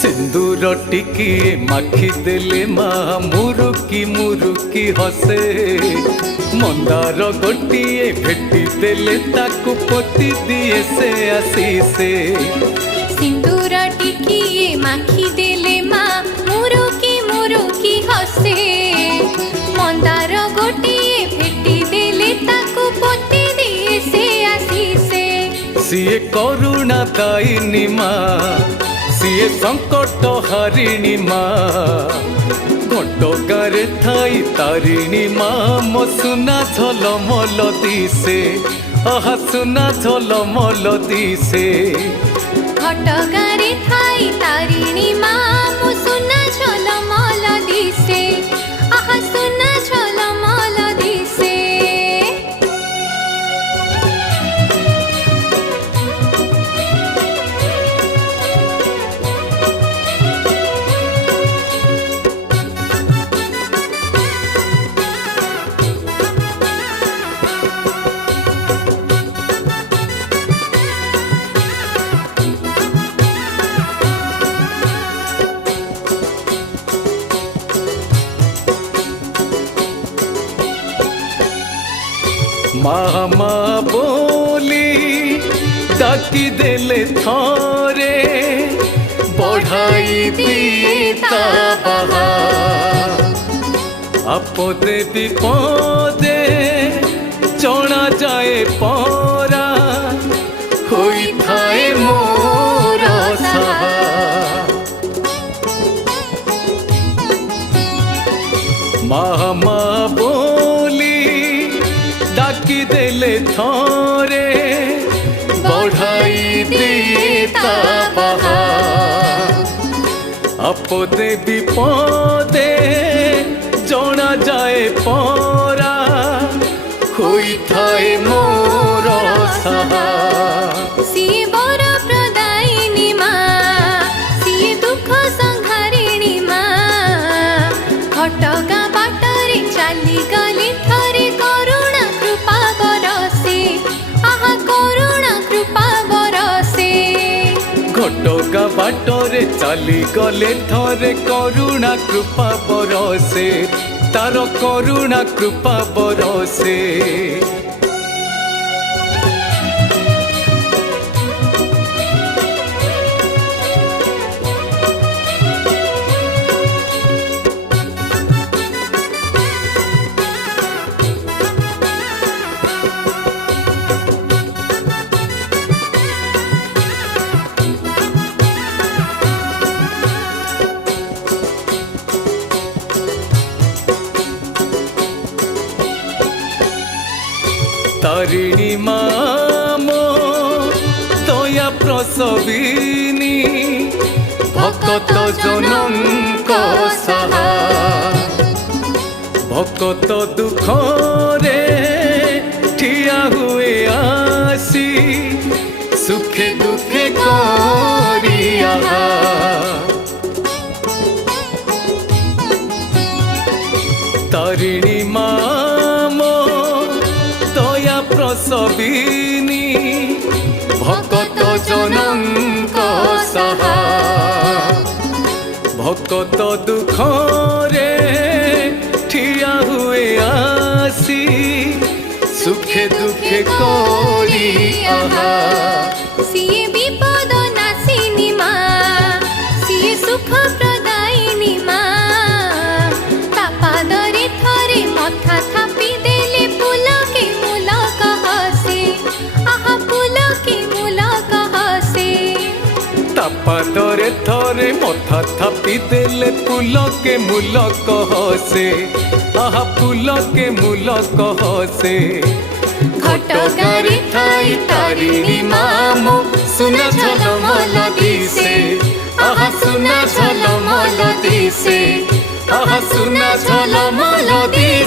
सिंदूर टिकिए माखी देले माँ मुरुकी मुरुकी हसे मंदार गोटिए भेटी देले ताकू पोती दिए से आसीसे सिंदूर टिकिए माखी देले माँ मुरुकी मुरुकी हसे मंदार गोटिए भेटी देले ताकू पोती दिए से आसीसे सिए करुणा दायिनी माँ सिए संकट हारिणी माँ घटगारे थाई तारिणी माँ मो सुना झलमल दिसे आहा सुना झलमल दिसे घटगारे थाई तारिणी माँ मो सुना झलमल दिसे आहा सुना झलमल दिसे मामा बोली डाकी देले थारे बढ़ाई दिए ता बहा आपदे विपदे चढ़ा जाए परा होई थाए मोर सहा मामा बोली डाकी देले थारे बढ़ाई दिए ता बहा आपदे विपदे जणा जाए परा होई थाए मोर सहा सिए बर प्रदायिनी माँ सिए दुख संहारिणी माँ घटगा बाटरे चाली गली थरे करुणा कृपा बरसे आहा करुणा कृपा बरसे घटगा बाटरे चाली गले थरे करुणा कृपा बरसे तार करुणा कृपा बरसे तारिणी मामो तया प्रसविनी भक्त जनक सहा भक्त दुखरे ठिया हुए आसी सुखे दुखे करिया तारिणी मामो तया प्रसविनी भक्त जनक सहा भक्त दुखरे ठिया हुए आसी सुखे दुखे करिया सिए विपद नाशिनी माँ सिए सुख प्रदायिनी माँ तापादरे थरे मथा थापी देले पुलके मुलक हसे आहा पुलके मुलक हसे तापादरे थरे मथा थापी देले पुलके मुलक हसे आहा पुलके मुलक हसे घटगारे थाई तारिणी मामो सुना झलमल दिसे आहा सुना झलमल दिसे आहा सुना झलमल दिसे।